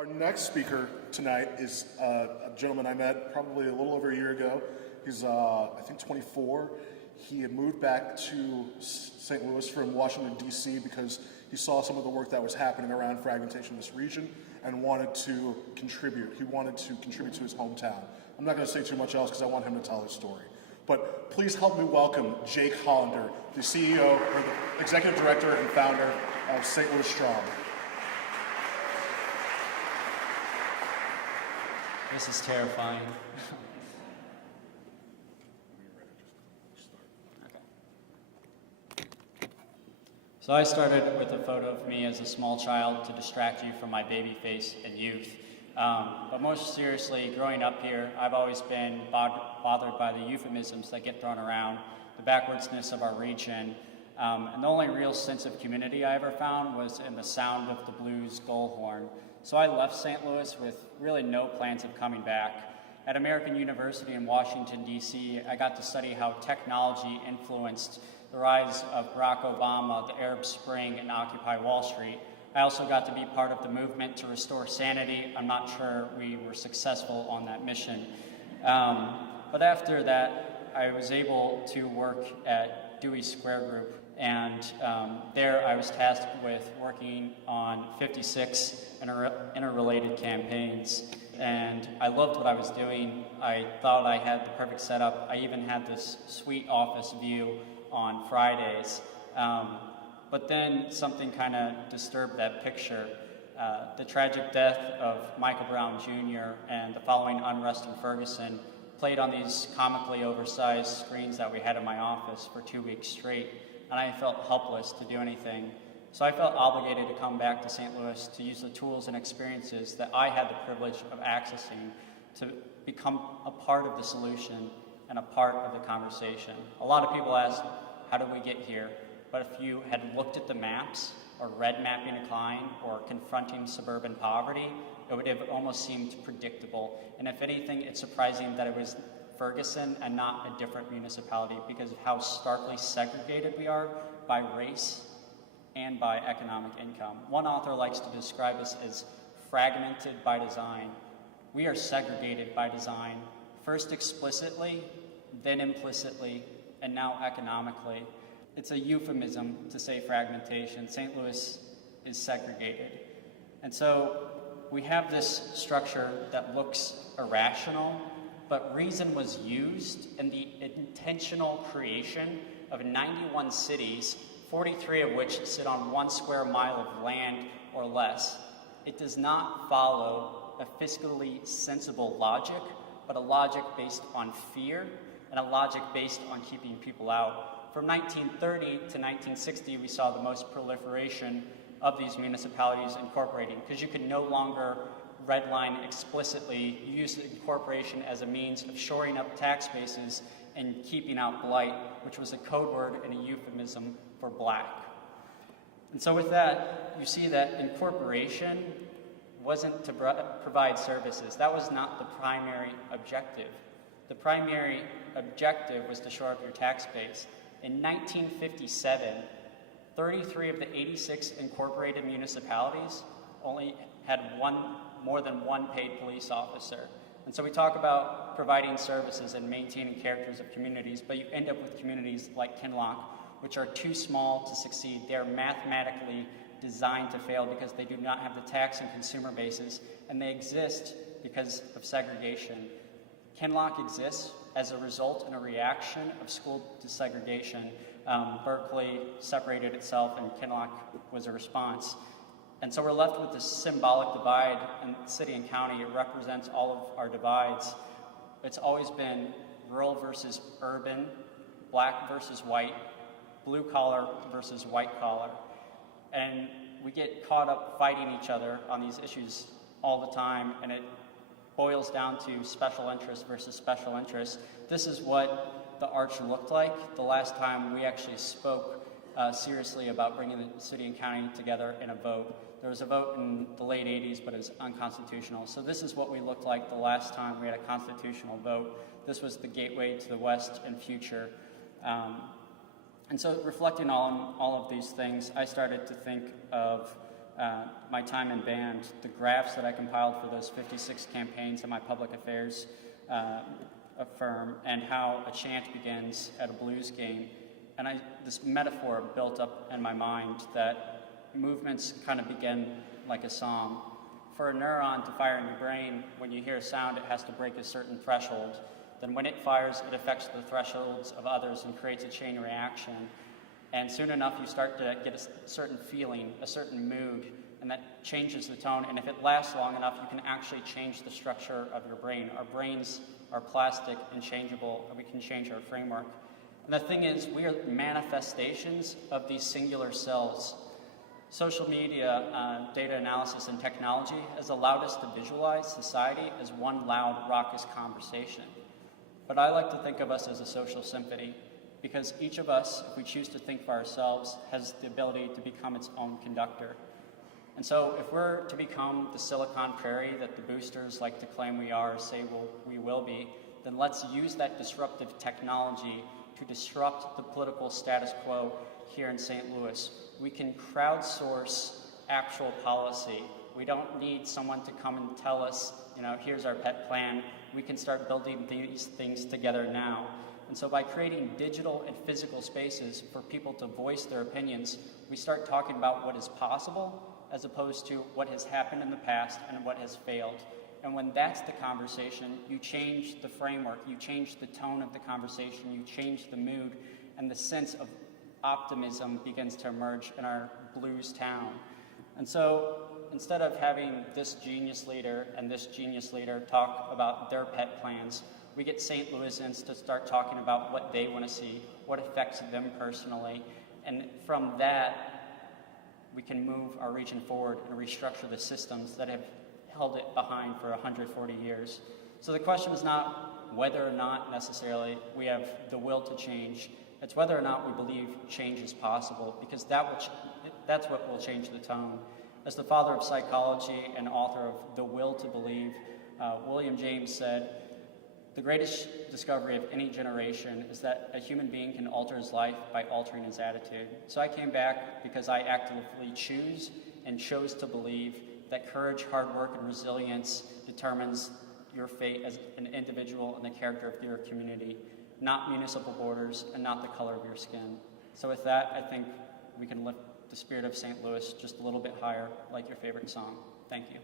Our next speaker tonight is a gentleman I met probably a little over a year ago. He's, I think, 24. He had moved back to St. Louis from Washington, D.C. because he saw some of the work that was happening around fragmentation in this region and wanted to contribute. He wanted to contribute to his hometown. I'm not going to say too much else because I want him to tell his story. But please help me welcome Jake Hollander, the CEO, or the Executive Director and founder of STLStrong. This is terrifying. So I started with a photo of me as a small child to distract you from my baby face and youth. But most seriously, growing up here, I've always been bothered by the euphemisms that get thrown around, the backwardsness of our region, and the only real sense of community I ever found was in the sound of the blues goal horn. So I left St. Louis with really no plans of coming back. At American University in Washington, D.C., I got to study how technology influenced the rise of Barack Obama, the Arab Spring, and Occupy Wall Street. I also got to be part of the movement to restore sanity. I'm not sure we were successful on that mission. But after that, I was able to work at Dewey Square Group, and there I was tasked with working on 56 interrelated campaigns. And I loved what I was doing. I thought I had the perfect setup. I even had this sweet office view on Fridays. But then something kind of disturbed that picture. The tragic death of Michael Brown Jr. and the following unrest in Ferguson played on these comically oversized screens that we had in my office for 2 weeks straight, and I felt helpless to do anything. So I felt obligated to come back to St. Louis to use the tools and experiences that I had the privilege of accessing to become a part of the solution and a part of the conversation. A lot of people ask, how did we get here? But if you had looked at the maps, or read Mapping Decline, or Confronting Suburban Poverty, it would have almost seemed predictable. And if anything, it's surprising that it was Ferguson and not a different municipality because of how starkly segregated we are by race and by economic income. One author likes to describe us as fragmented by design. We are segregated by design, first explicitly, then implicitly, and now economically. It's a euphemism to say fragmentation. St. Louis is segregated. And so we have this structure that looks irrational, but reason was used in the intentional creation of 91 cities, 43 of which sit on 1 square mile of land or less. It does not follow a fiscally sensible logic, but a logic based on fear and a logic based on keeping people out. From 1930 to 1960, we saw the most proliferation of these municipalities incorporating, because you could no longer redline explicitly use incorporation as a means of shoring up tax bases and keeping out blight, which was a code word and a euphemism for black. And so with that, you see that incorporation wasn't to provide services. That was not the primary objective. The primary objective was to shore up your tax base. In 1957, 33 of the 86 incorporated municipalities only had more than one paid police officer. And so we talk about providing services and maintaining characters of communities, but you end up with communities like Kinloch, which are too small to succeed. They're mathematically designed to fail because they do not have the tax and consumer bases, and they exist because of segregation. Kinloch exists as a result and a reaction of school desegregation. Berkeley separated itself, and Kinloch was a response. And so we're left with this symbolic divide in city and county. It represents all of our divides. It's always been rural versus urban, black versus white, blue collar versus white collar. And we get caught up fighting each other on these issues all the time, and it boils down to special interest versus special interest. This is what the arch looked like the last time we actually spoke seriously about bringing the city and county together in a vote. There was a vote in the late 80s, but it was unconstitutional. So this is what we looked like the last time we had a constitutional vote. This was the gateway to the West and future. And so reflecting on all of these things, I started to think of my time in band, the graphs that I compiled for those 56 campaigns in my public affairs firm, and how a chant begins at a blues game. And this metaphor built up in my mind that movements kind of begin like a song. For a neuron to fire in your brain, when you hear a sound, it has to break a certain threshold. Then when it fires, it affects the thresholds of others and creates a chain reaction. And soon enough, you start to get a certain feeling, a certain mood, and that changes the tone. And if it lasts long enough, you can actually change the structure of your brain. Our brains are plastic and changeable, and we can change our framework. And the thing is, we are manifestations of these singular cells. Social media, data analysis, and technology has allowed us to visualize society as one loud, raucous conversation. But I like to think of us as a social symphony, because each of us, if we choose to think for ourselves, has the ability to become its own conductor. And so if we're to become the Silicon Prairie that the boosters like to claim we are, say we will be, then let's use that disruptive technology to disrupt the political status quo here in St. Louis. We can crowdsource actual policy. We don't need someone to come and tell us, here's our pet plan. We can start building these things together now. And so by creating digital and physical spaces for people to voice their opinions, we start talking about what is possible as opposed to what has happened in the past and what has failed. And when that's the conversation, you change the framework, you change the tone of the conversation, you change the mood, and the sense of optimism begins to emerge in our blues town. And so instead of having this genius leader and this genius leader talk about their pet plans, we get St. Louisans to start talking about what they want to see, what affects them personally, and from that, we can move our region forward and restructure the systems that have held it behind for 140 years. So the question is not whether or not necessarily we have the will to change, it's whether or not we believe change is possible, because that's what will change the tone. As the father of psychology and author of The Will to Believe, William James said, "The greatest discovery of any generation is that a human being can alter his life by altering his attitude." So I came back because I actively choose and chose to believe that courage, hard work, and resilience determines your fate as an individual and the character of your community, not municipal borders and not the color of your skin. So with that, I think we can lift the spirit of St. Louis just a little bit higher, like your favorite song. Thank you.